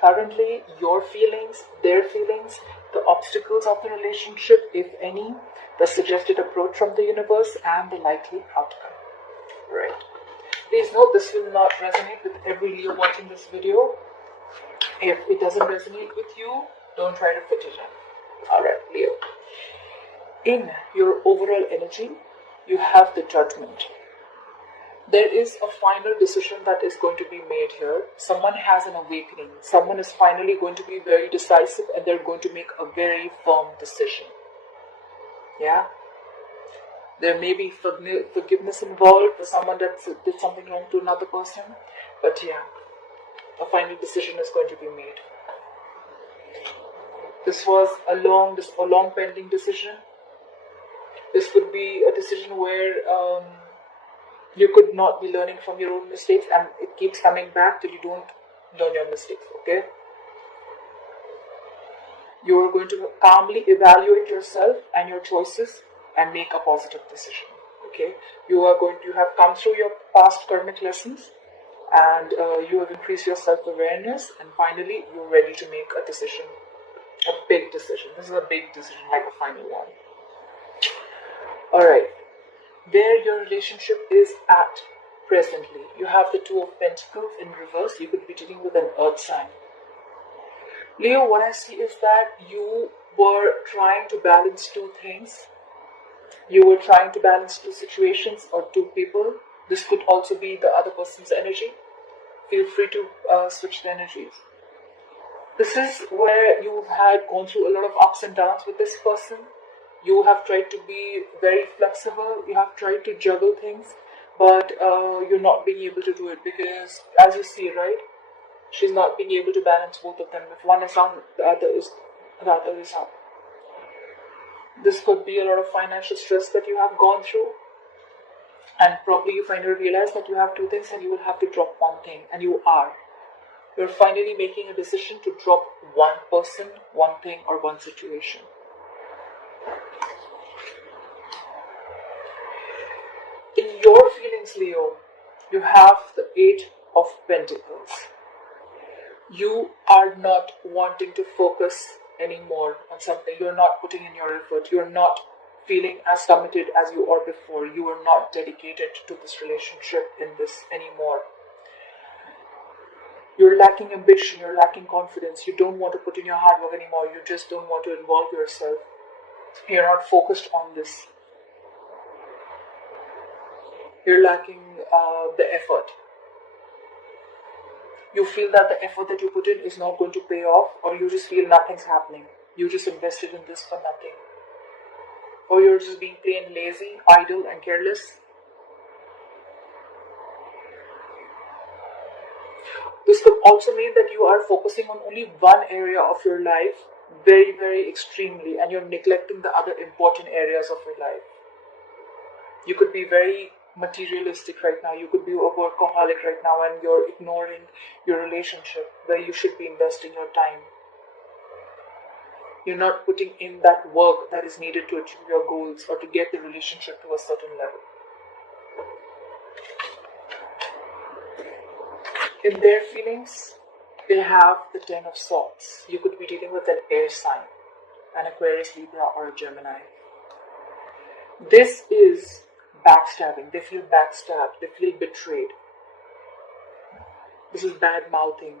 currently your feelings, their feelings, the obstacles of the relationship, if any, the suggested approach from the universe, and the likely outcome. Right. Please note this will not resonate with every Leo watching this video. If it doesn't resonate with you, don't try to fit it in. Alright, Leo. In your overall energy, you have the Judgment. There is a final decision that is going to be made here. Someone has an awakening. Someone is finally going to be very decisive and they're going to make a very firm decision. Yeah? There may be forgiveness involved for someone that did something wrong to another person. But yeah, a final decision is going to be made. This was a long pending decision. This could be a decision where you could not be learning from your own mistakes and it keeps coming back till you don't learn your mistakes, okay? You are going to calmly evaluate yourself and your choices and make a positive decision, okay? You have come through your past karmic lessons and you have increased your self-awareness, and finally you're ready to make a decision, a big decision. This is a big decision, like a final one. Alright. Where your relationship is at presently. You have the Two of Pentacles in reverse. You could be dealing with an earth sign. Leo, what I see is that you were trying to balance two things. You were trying to balance two situations or two people. This could also be the other person's energy. Feel free to switch the energies. This is where you've gone through a lot of ups and downs with this person. You have tried to be very flexible, you have tried to juggle things, but you're not being able to do it because, as you see, right, she's not being able to balance both of them. If one is down, the other is up. This could be a lot of financial stress that you have gone through, and probably you finally realize that you have two things and you will have to drop one thing, and you are. You're finally making a decision to drop one person, one thing, or one situation. In your feelings, Leo, you have the Eight of Pentacles. You are not wanting to focus anymore on something. You're not putting in your effort. You're not feeling as committed as you were before. You are not dedicated to this relationship in this anymore. You're lacking ambition. You're lacking confidence. You don't want to put in your hard work anymore. You just don't want to involve yourself. You're not focused on this. You're lacking the effort. You feel that the effort that you put in is not going to pay off, or you just feel nothing's happening. You just invested in this for nothing. Or you're just being plain lazy, idle, and careless. This could also mean that you are focusing on only one area of your life very, very extremely, and you're neglecting the other important areas of your life. You could be very materialistic right now. You could be a workaholic right now and you're ignoring your relationship where you should be investing your time. You're not putting in that work that is needed to achieve your goals or to get the relationship to a certain level. In their feelings, they have the Ten of Swords. You could be dealing with an air sign, an Aquarius, Libra, or a Gemini. This is backstabbing. They feel backstabbed. They feel betrayed. This is bad mouthing.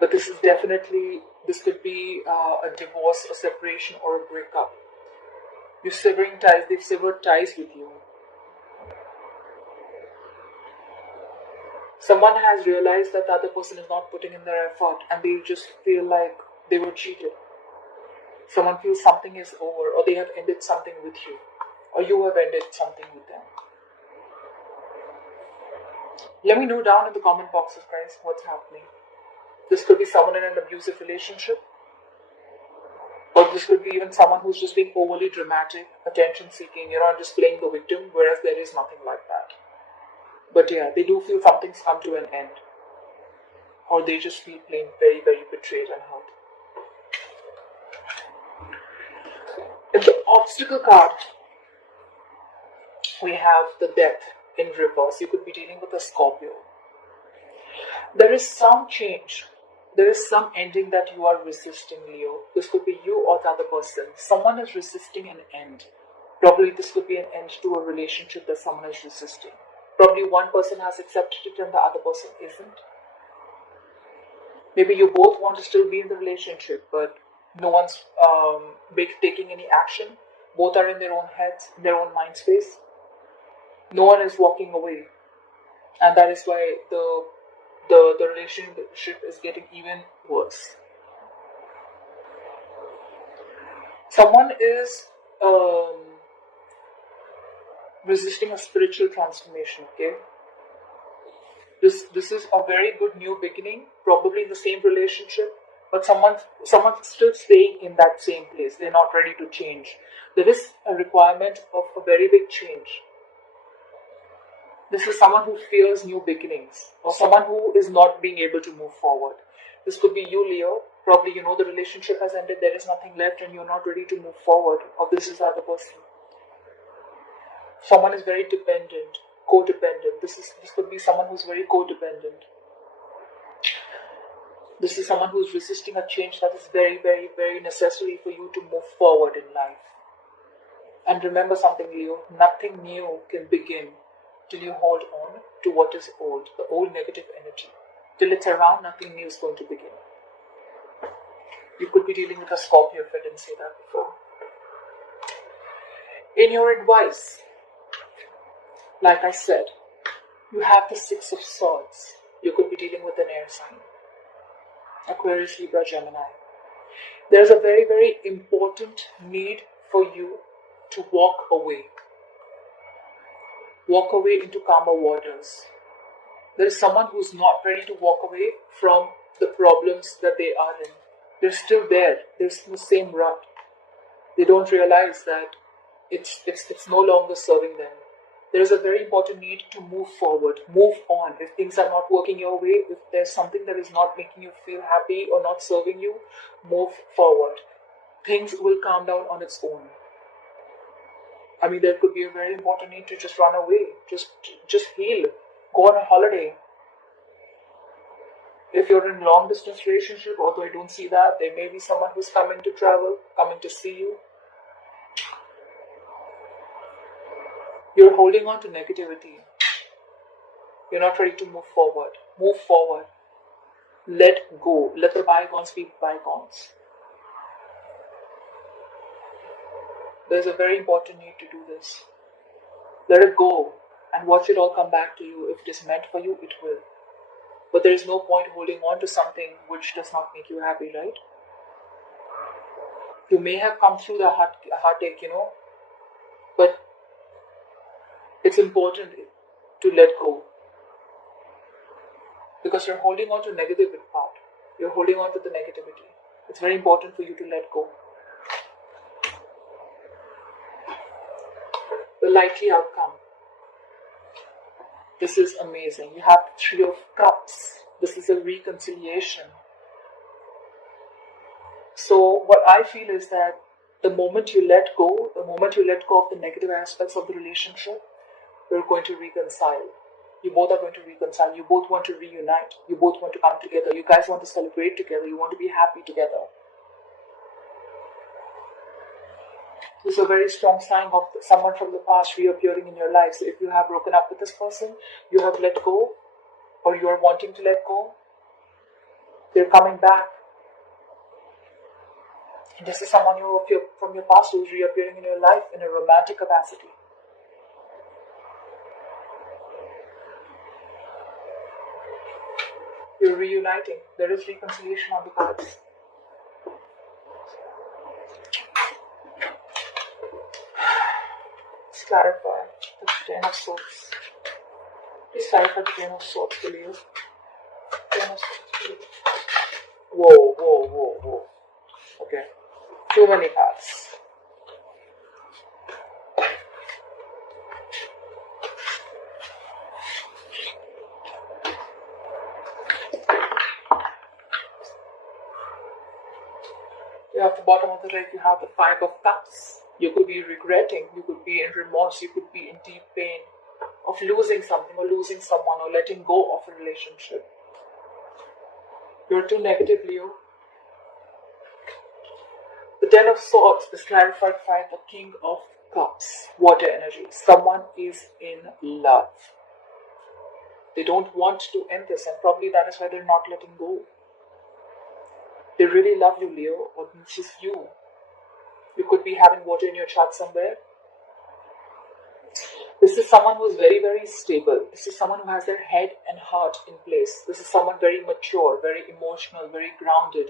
But this is definitely, this could be a divorce, a separation, or a breakup. You're severing ties. They've severed ties with you. Someone has realized that the other person is not putting in their effort and they just feel like they were cheated. Someone feels something is over, or they have ended something with you, or you have ended something with them. Let me know down in the comment boxes, guys, what's happening. This could be someone in an abusive relationship, or this could be even someone who's just being overly dramatic, attention seeking, just playing the victim, whereas there is nothing like that. But yeah, they do feel something's come to an end, or they just feel plain very, very betrayed and hurt. In the obstacle card, we have the Death in reverse. You could be dealing with a Scorpio. There is some change There is some ending that you are resisting, Leo. This could be you or the other person. Someone is resisting an end. Probably this could be an end to a relationship that someone is resisting. Probably one person has accepted it and the other person isn't. Maybe you both want to still be in the relationship, but no one's taking any action. Both are in their own heads, in their own mind space. No one is walking away. And that is why the relationship is getting even worse. Someone is resisting a spiritual transformation, okay? This is a very good new beginning, probably in the same relationship, but someone's still staying in that same place. They're not ready to change. There is a requirement of a very big change. This is someone who fears new beginnings, or someone who is not being able to move forward. This could be you, Leo. Probably you know the relationship has ended, there is nothing left, and you're not ready to move forward. Or this is the other person. Someone is very dependent, codependent. This could be someone who's very codependent. This is someone who's resisting a change that is very, very, very necessary for you to move forward in life. And remember something, Leo, nothing new can begin till you hold on to what is old, the old negative energy. Till it's around, nothing new is going to begin. You could be dealing with a Scorpio if I didn't say that before. In your advice, like I said, you have the Six of Swords. You could be dealing with an air sign. Aquarius, Libra, Gemini. There's a very, very important need for you to walk away. Walk away into calmer waters. There is someone who's not ready to walk away from the problems that they are in. They're still there. They're in the same rut. They don't realize that it's no longer serving them. There is a very important need to move forward, move on. If things are not working your way, if there's something that is not making you feel happy or not serving you, move forward. Things will calm down on its own. I mean, there could be a very important need to just run away, just heal, go on a holiday. If you're in a long distance relationship, although I don't see that, there may be someone who's coming to travel, coming to see you. You're holding on to negativity. You're not ready to move forward. Move forward. Let go. Let the bygones be bygones. There's a very important need to do this. Let it go and watch it all come back to you. If it is meant for you, it will. But there is no point holding on to something which does not make you happy, right? You may have come through the heartache, but it's important to let go. Because you're holding on to negative part. You're holding on to the negativity. It's very important for you to let go. The likely outcome. This is amazing. You have the Three of Cups. This is a reconciliation. So what I feel is that the moment you let go of the negative aspects of the relationship, we're going to reconcile. You both are going to reconcile. You both want to reunite. You both want to come together. You guys want to celebrate together. You want to be happy together. This is a very strong sign of someone from the past reappearing in your life. So if you have broken up with this person, you have let go, or you are wanting to let go, they're coming back. And this is someone from your past who is reappearing in your life in a romantic capacity. You're reuniting. There is reconciliation on the cards. Let's clarify the Ten of Swords. Please clarify the Ten of Swords for you. Ten of Swords for you. Whoa. Okay. Too many cards. You have the bottom of the deck, you have the Five of Cups. You could be regretting, you could be in remorse, you could be in deep pain of losing something or losing someone or letting go of a relationship. You're too negative, Leo. The Ten of Swords is clarified by the King of Cups, water energy. Someone is in love. They don't want to end this, and probably that is why they're not letting go. They really love you, Leo, or this is you. You could be having water in your chart somewhere. This is someone who is very, very stable. This is someone who has their head and heart in place. This is someone very mature, very emotional, very grounded.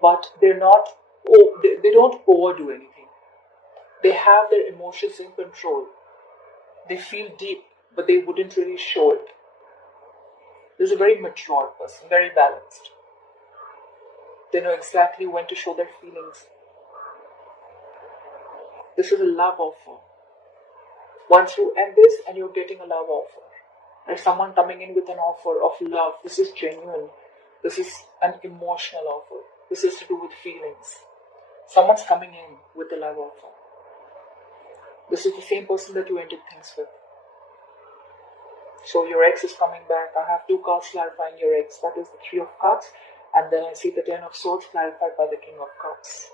But they're not, they don't overdo anything. They have their emotions in control. They feel deep, but they wouldn't really show it. This is a very mature person, very balanced. They know exactly when to show their feelings. This is a love offer. Once you end this and you're getting a love offer, there's someone coming in with an offer of love. This is genuine. This is an emotional offer. This is to do with feelings. Someone's coming in with a love offer. This is the same person that you ended things with. So your ex is coming back. I have two cards clarifying your ex. That is the Three of Cups. And then I see the Ten of Swords clarified by the King of Cups.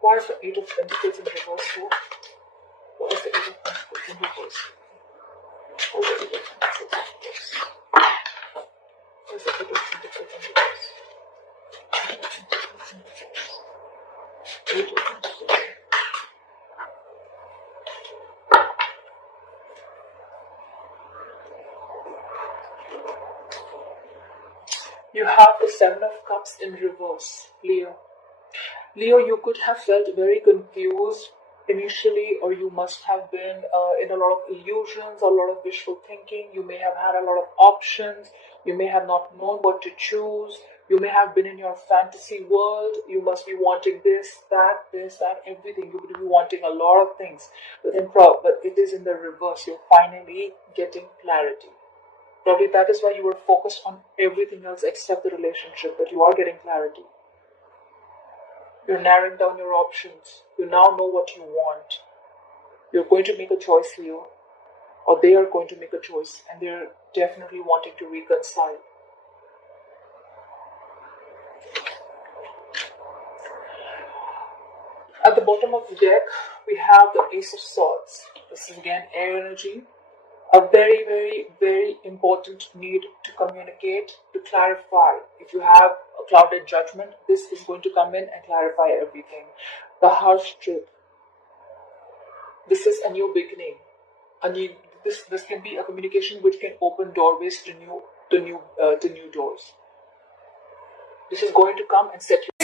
Why is the Eight of Pentacles in reverse for? Why is the Eight of Pentacles in reverse? Why is the Eight of Pentacles in reverse? Why is the Eight of Pentacles in reverse? Eight of Pentacles. You have the Seven of Cups in reverse, Leo. Leo, you could have felt very confused initially, or you must have been in a lot of illusions, a lot of wishful thinking. You may have had a lot of options. You may have not known what to choose. You may have been in your fantasy world. You must be wanting this, that, everything. You would be wanting a lot of things. But it is in the reverse. You're finally getting clarity. Probably that is why you were focused on everything else except the relationship, but you are getting clarity. You're narrowing down your options. You now know what you want. You're going to make a choice, Leo. Or they are going to make a choice. And they're definitely wanting to reconcile. At the bottom of the deck, we have the Ace of Swords. This is again air energy. A very, very, very important need to communicate, to clarify. If you have a clouded judgment, this is going to come in and clarify everything. The harsh truth. This is a new beginning. This can be a communication which can open doorways to new doors. This is going to come and set you